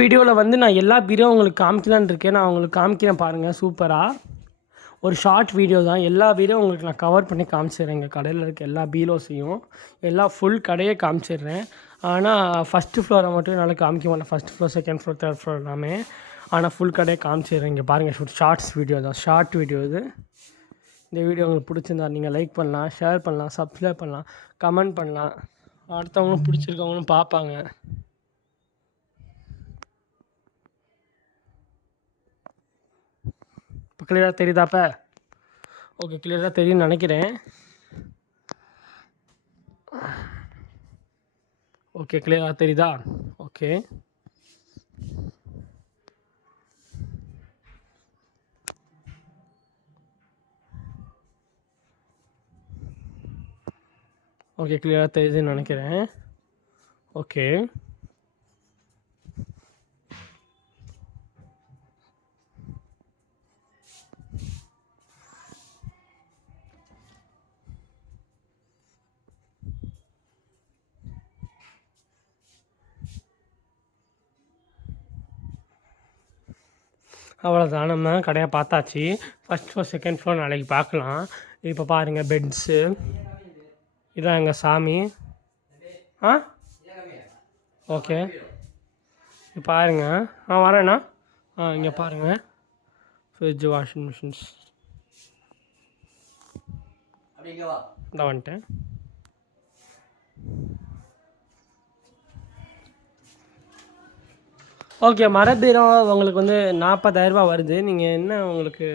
வீடியோவில் வந்து நான் எல்லா பீரோ உங்களுக்கு காமிக்கலான்னு இருக்கேன். நான் உங்களுக்கு காமிக்கிறேன் பாருங்கள். சூப்பராக ஒரு ஷார்ட் வீடியோ தான். எல்லா பீரோ உங்களுக்கு நான் கவர் பண்ணி காமிச்சிடுறேன். எங்கள் கடையில் இருக்க எல்லா பீரோஸையும் எல்லா ஃபுல் கடையே காமிச்சிடுறேன். ஆனால் ஃபஸ்ட்டு ஃப்ளோரை மட்டும் என்னால் காமிக்க மாட்டேன். First floor, second floor, third floor எல்லாமே. ஆனால் ஃபுல் கடையே காமிச்சிடுறேன். இங்கே பாருங்கள், ஷார்ட்ஸ் வீடியோ தான், ஷார்ட் வீடியோ இது. இந்த வீடியோ உங்களுக்கு பிடிச்சிருந்தா நீங்கள் லைக் பண்ணலாம், ஷேர் பண்ணலாம், சப்ஸ்கிரைப் பண்ணலாம், கமெண்ட் பண்ணலாம். அடுத்தவங்களும் பிடிச்சிருக்கவங்களும் பார்ப்பாங்க. இப்போ கிளியராக தெரியுதாப்ப? ஓகே, கிளியராக தெரியும்னு நினைக்கிறேன். ஓகே, கிளியராக தெரியுதா? ஓகே, ஓகே, கிளியராக தெரியுதுன்னு நினைக்கிறேன். ஓகே, அவ்வளோதான். நம்ம கடையை பார்த்தாச்சு. ஃபஸ்ட் ஃப்ளோர், செகண்ட் ஃப்ளோர் நாளைக்கு பார்க்கலாம். இப்போ பாருங்கள், பெட்ஸு. இதான் எங்கள் சாமி. ஆ ஓகே, இப்போ பாருங்கள். வரேண்ணா. இங்கே பாருங்கள், ஃப்ரிட்ஜ், வாஷிங் மிஷின்ஸ். இந்த வந்துட்டேன். ஓகே, மரபீரோ உங்களுக்கு வந்து 40,000 வருது. நீங்கள் என்ன உங்களுக்கு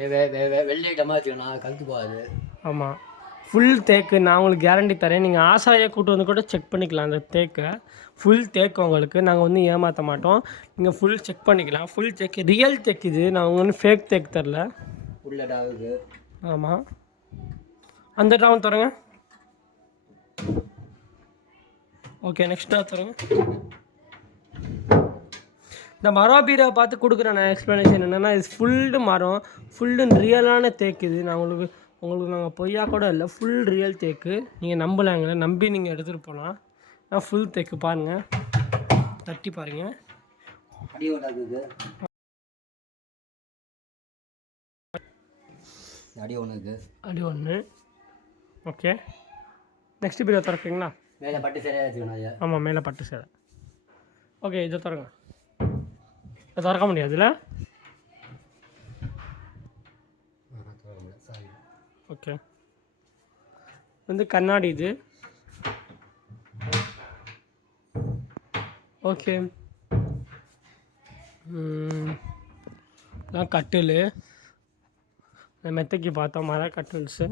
வெள்ளையிட்டமாக வச்சுக்கணும், கழுத்து போகாது. ஆமாம், ஃபுல் தேக்கு. நான் உங்களுக்கு கேரண்டி தரேன். நீங்கள் ஆசாரியை கூட்டு வந்து கூட செக் பண்ணிக்கலாம். அந்த தேக்கை ஃபுல் தேக்கு உங்களுக்கு நாங்கள் வந்து ஏமாற்ற மாட்டோம். நீங்கள் ஃபுல் செக் பண்ணிக்கலாம். ஃபுல் தேக்கு, ரியல் தேக்கு இது. நான் உங்களுக்கு வந்து ஃபேக் தேக்கு தரல. உள்ள டாவுக்கு. ஆமாம், அந்த டாவும் தரங்க. ஓகே, நெக்ஸ்ட்டாக தரங்க. இந்த மரம் பீரை பார்த்து கொடுக்குறேன் நான். எக்ஸ்ப்ளனேஷன் என்னென்னா, இது ஃபுல்டு மரம், ஃபுல்லு ரியலான தேக்கு இது. நான் உங்களுக்கு நாங்கள் பொய்யா கூட இல்லை, ஃபுல் ரியல் தேக்கு. நீங்கள் நம்பலாங்களே, நம்பி நீங்கள் எடுத்துகிட்டு போகலாம். நான் ஃபுல் தேக்கு பாருங்கள், தட்டி பாருங்கள். அடி ஒன்று. ஓகே, நெக்ஸ்ட் பீரோ திறக்குங்களா? மேலே பட்டு சேலை வச்சுக்கணும். ஆமாம், மேலே பட்டு சேலை. ஓகே, இதை திறங்க. இதை திறக்க முடியாதுல்ல? ஓகே, வந்து கண்ணாடி இது. ஓகே, இதான் கட்டில். மெத்தைக்கு பார்த்தோம், மர கட்டில்ஸு.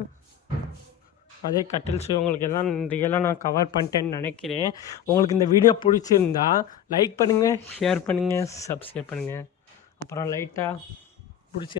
அதே கட்டில்ஸு உங்களுக்கு எல்லாம் ரியலாக நான் கவர் பண்ணிட்டேன்னு நினைக்கிறேன். உங்களுக்கு இந்த வீடியோ பிடிச்சிருந்தா லைக் பண்ணுங்கள், ஷேர் பண்ணுங்கள், சப்ஸ்கிரைப் பண்ணுங்கள். அப்புறம் லைட்டாக பிடிச்சி